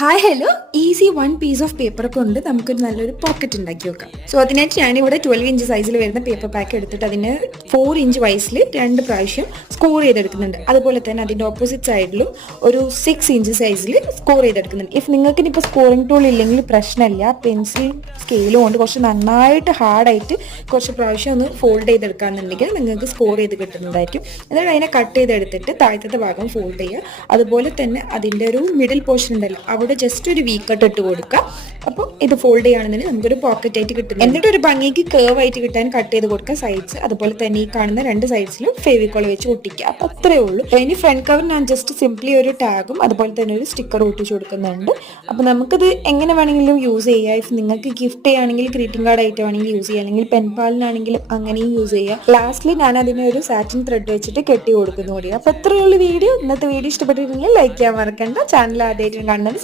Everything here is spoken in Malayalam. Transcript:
Hi hello easy one piece of paper കൊണ്ട് നമുക്കൊരു നല്ലൊരു പോക്കറ്റ് ഉണ്ടാക്കി വെക്കാം. സോ അതിനായിട്ട് ഞാനിവിടെ 12 ഇഞ്ച് സൈസിൽ വരുന്ന പേപ്പർ പാക്ക് എടുത്തിട്ട് അതിന് 4 ഇഞ്ച് വൈസിൽ 2 പ്രാവശ്യം സ്കോർ ചെയ്തെടുക്കുന്നുണ്ട്. അതുപോലെ തന്നെ അതിൻ്റെ ഓപ്പോസിറ്റ് സൈഡിലും ഒരു 6 ഇഞ്ച് സൈസിൽ സ്കോർ ചെയ്തെടുക്കുന്നുണ്ട്. ഇഫ് നിങ്ങൾക്ക് ഇപ്പോൾ സ്കോറിംഗ് ടൂൾ ഇല്ലെങ്കിൽ പ്രശ്നമില്ല, പെൻസിൽ സ്കെയിലും കൊണ്ട് കുറച്ച് നന്നായിട്ട് ഹാർഡായിട്ട് കുറച്ച് പ്രാവശ്യം ഒന്ന് ഫോൾഡ് ചെയ്തെടുക്കാന്നുണ്ടെങ്കിൽ നിങ്ങൾക്ക് സ്കോർ ചെയ്ത് കിട്ടുന്നതായിരിക്കും. എന്നിട്ട് അതിനെ കട്ട് ചെയ്തെടുത്തിട്ട് താഴത്തെ ഭാഗം ഫോൾഡ് ചെയ്യുക. അതുപോലെ തന്നെ അതിൻ്റെ ഒരു മിഡിൽ പോർഷൻ ഉണ്ടല്ലോ, അവിടെ ജസ്റ്റ് ഒരു വി കട്ട് ഇട്ട് കൊടുക്കുക. അപ്പോൾ ഇത് ഫോൾഡ് ചെയ്യുകയാണെന്നുണ്ടെങ്കിൽ നമുക്കൊരു പോക്കറ്റ് ആയിട്ട് കിട്ടും. എന്നിട്ട് ഒരു ഭംഗിക്ക് കേർവ് ആയിട്ട് കിട്ടാൻ കട്ട് ചെയ്ത് കൊടുക്കുക സൈഡ്സ്. അതുപോലെ തന്നെ ഈ കാണുന്ന 2 സൈഡ്സിലും ഫെവിക്കോൾ വെച്ച് ഒട്ടിക്കുക. അപ്പോൾ അത്രയേ ഉള്ളൂ. ഇനി ഫ്രണ്ട് കവർ ഞാൻ ജസ്റ്റ് സിംപ്ലി ഒരു ടാഗും അതുപോലെ തന്നെ ഒരു സ്റ്റിക്കർ ഒട്ടിച്ച് കൊടുക്കുന്നുണ്ട്. അപ്പോൾ നമുക്കിത് എങ്ങനെ വേണമെങ്കിലും യൂസ് ചെയ്യാം. ഇഫ് നിങ്ങൾക്ക് ഗിഫ്റ്റ് ചെയ്യുകയാണെങ്കിൽ ഗ്രീറ്റിംഗ് കാർഡ് ആയിട്ട് വേണമെങ്കിൽ യൂസ് ചെയ്യുക, അല്ലെങ്കിൽ പെൻപാലിനാണെങ്കിലും അങ്ങനെയും യൂസ് ചെയ്യുക. ലാസ്റ്റ്ലി ഞാൻ അതിനെ ഒരു സാറ്റിൻ ത്രെഡ് വെച്ചിട്ട് കെട്ടി കൊടുക്കുന്നു കൂടി. അപ്പോൾ അത്രയുള്ള വീഡിയോ. ഇന്നത്തെ വീഡിയോ ഇഷ്ടപ്പെട്ടിട്ടുണ്ടെങ്കിൽ ലൈക്ക് ചെയ്യാൻ മറക്കണ്ട. ചാനൽ ആദ്യമായിട്ട് കാണുന്നത്